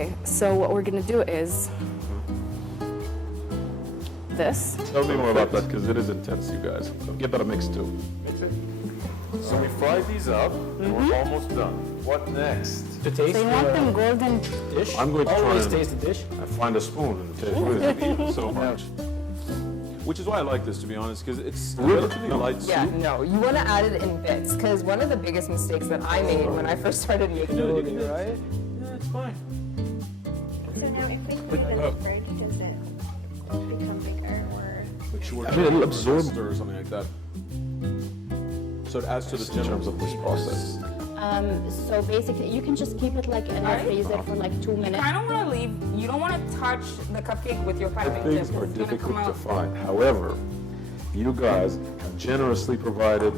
Okay, so what we're gonna do is this. Tell me more about that, because it is intense, you guys. Get that a mix too. Mix it. So we fried these up, and we're almost done. What next? To taste So you want them the golden. dish? I'm going to try always and- taste the dish. I find a spoon and taste what is eaten so much. Which is why I like this, to be honest, because it's relatively light Yeah, soup. no, you want to add it in bits, because one of the biggest mistakes that I made when I first started making noodles, right? Yeah, it's fine. So now if we put it in the fridge, does it become bigger or? Like short I mean, it'll term absorb- or something like that. So it adds to the In terms of this process. So basically, you can just keep it like in the freezer for like 2 minutes. I don't want to leave. You don't want to touch the cupcake with your The piping things tip. are It's gonna come difficult to out. find. However, you guys have generously provided